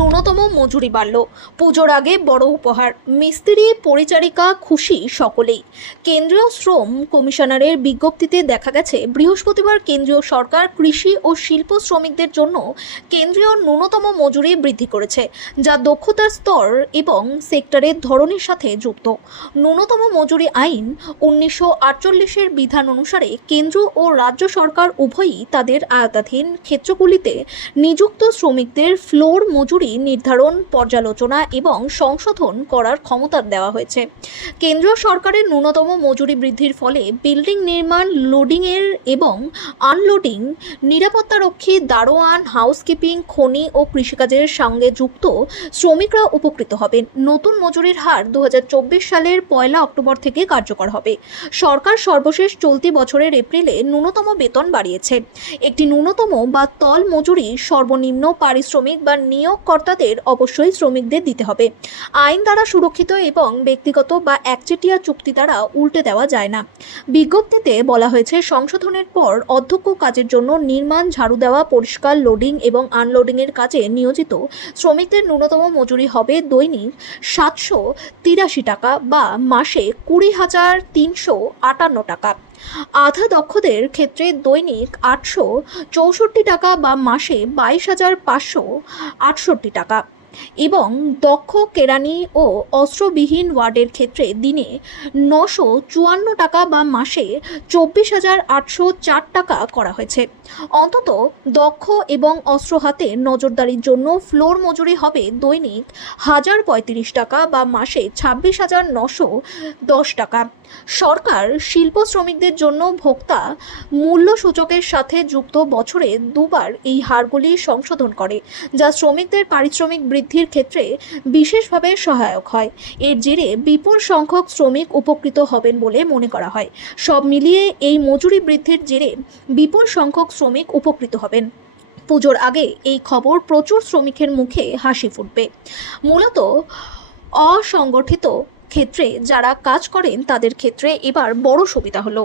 ন্যূনতম মজুরি বাড়ল। পুজোর আগে বড় উপহার, মিস্ত্রি পরিচারিকা খুশি সকলেই। কেন্দ্রীয় শ্রম কমিশনারের বিজ্ঞপ্তিতে দেখা গেছে, বৃহস্পতিবার কেন্দ্রীয় সরকার কৃষি ও শিল্প শ্রমিকদের জন্য কেন্দ্রীয় ন্যূনতম মজুরি বৃদ্ধি করেছে, যা দক্ষতার স্তর এবং সেক্টরের ধরনের সাথে যুক্ত। ন্যূনতম মজুরি আইন 1948-এর বিধান অনুসারে কেন্দ্র ও রাজ্য সরকার উভয়ই তাদের আওতাধীন ক্ষেত্রগুলিতে নিযুক্ত শ্রমিকদের ফ্লোর মজুরি নির্ধারণ, পর্যালোচনা এবং সংশোধন করার ক্ষমতা দেওয়া হয়েছে। কেন্দ্রীয় সরকারের ন্যূনতম মজুরি বৃদ্ধির ফলে বিল্ডিং নির্মাণ, লোডিংয়ের এবং আনলোডিং, নিরাপত্তারক্ষী, দারোয়ান, হাউসকিপিং, খনি ও কৃষিকাজের সঙ্গে যুক্ত শ্রমিকরা উপকৃত হবেন। নতুন মজুরির হার 2024 সালের 1 অক্টোবর থেকে কার্যকর হবে। সরকার সর্বশেষ চলতি বছরের এপ্রিলে ন্যূনতম বেতন বাড়িয়েছে। একটি ন্যূনতম বা তল মজুরি সর্বনিম্ন পারিশ্রমিক বা নিয়োগকর্তাদের অবশ্যই শ্রমিকদের দিতে হবে। আইন দ্বারা সুরক্ষিত এবং ব্যক্তিগত বা একচেটিয়া চুক্তি দ্বারা উল্টে দেওয়া যায় না। বিজ্ঞপ্তিতে বলা হয়েছে, সংশোধনের পর অধ্যক্ষ কাজের জন্য নির্মাণ, ঝাড়ু দেওয়া, পরিষ্কার, লোডিং এবং আনলোডিংয়ের কাজে নিয়োজিত শ্রমিকদের ন্যূনতম মজুরি হবে দৈনিক 783 টাকা বা মাসে 20,358 টাকা। আধা দক্ষদের ক্ষেত্রে দৈনিক 864 টাকা বা মাসে 22,568 টাকা এবং দক্ষ কেরানি ও অস্ত্রবিহীন ওয়ার্ডের ক্ষেত্রে দিনে 954 টাকা বা মাসে 24,804 টাকা করা হয়েছে। অন্তত দক্ষ এবং অস্ত্র হাতে নজরদারির জন্য ফ্লোর মজুরি হবে দৈনিক 1035 টাকা বা মাসে 26,910 টাকা। সরকার শিল্প শ্রমিকদের জন্য ভোক্তা মূল্য সূচকের সাথে যুক্ত বছরে দুবার এই হারগুলি সংশোধন করে, যা শ্রমিকদের পারিশ্রমিক বৃদ্ধির ক্ষেত্রে বিশেষভাবে সহায়ক হয়। এর জেরে বিপুল সংখ্যক শ্রমিক উপকৃত হবেন বলে মনে করা হয়। সব মিলিয়ে এই মজুরি বৃদ্ধির জেরে বিপুল সংখ্যক শ্রমিক উপকৃত হবেন। পুজোর আগে এই খবর প্রচুর শ্রমিকের মুখে হাসি ফুটবে। মূলত অসংগঠিত ক্ষেত্রে যারা কাজ করেন তাদের ক্ষেত্রে এবার বড় সুবিধা হলো।